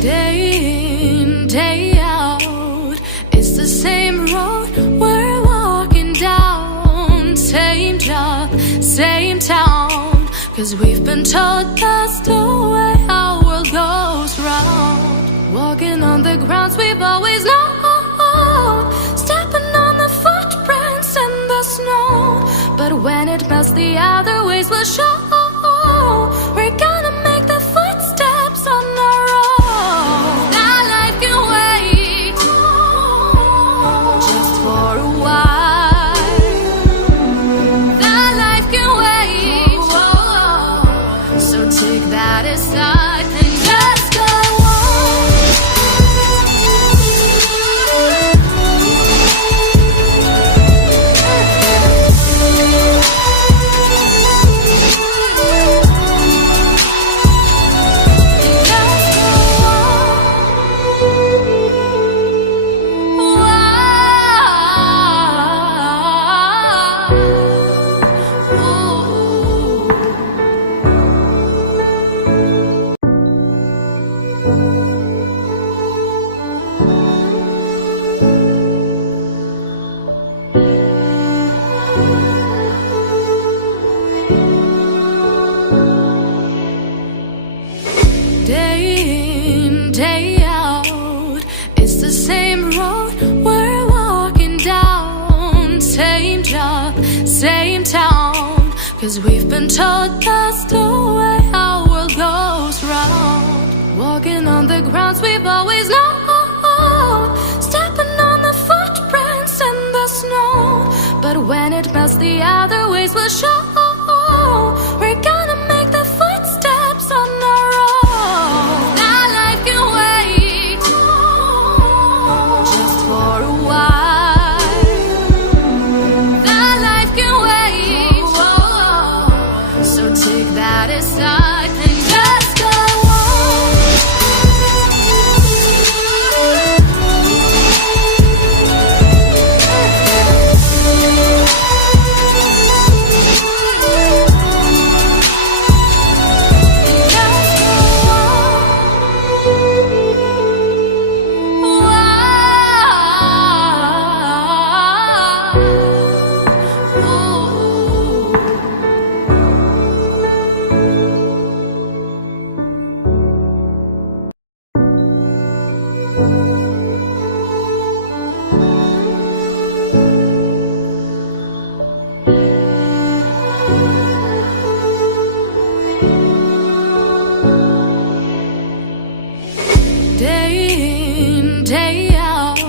Day in, day out, it's the same road we're walking down. Same job, same town, 'cause we've been told that's the way our world goes round. Walking on the grounds we've always known, stepping on the footprints in the snow. But when it melts, the other ways will show. We're gonna make the footsteps on our own. That life can wait just for a while. That life can wait, so take that aside and just go on. Day in, day out, it's the same road we're walking down. Same job, same town, 'cause we've been told that's the way our world goes round. Walking on the grounds we've always known, stepping on the footprints in the snow. But when it melts, the other ways will show. We're gonna make the footsteps on our own. That life can wait just for a while. That life can wait, so take that aside and just go on. Day in, day out,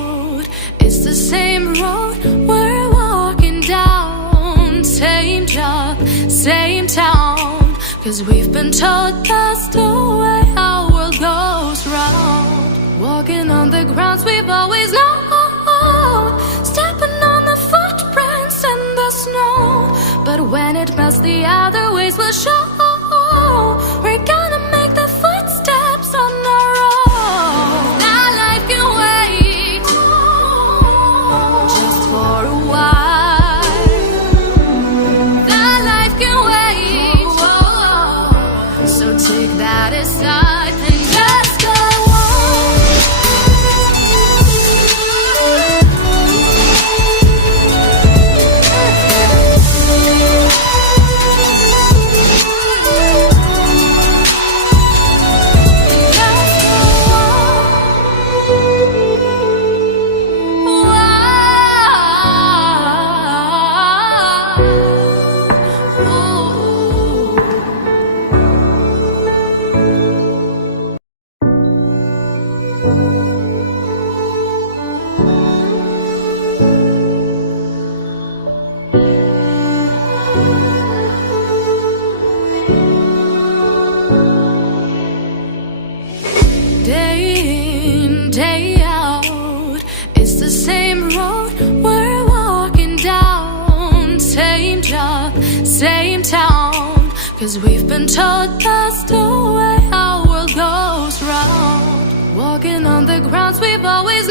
it's the same road we're walking down. Same job, same town, 'cause we've been told that's the way our world goes round. Walking on the grounds we've always known, stepping on the footprints in the snow. But when it melts, the other ways will show. We're gonna make the footsteps on our own. That life can wait just for a while. That life can wait, so take that aside and just go on. Day in, day out, it's the same road we're walking down. Same job, same town, 'cause we've been told that's the way our world goes round. Walking on the grounds we've always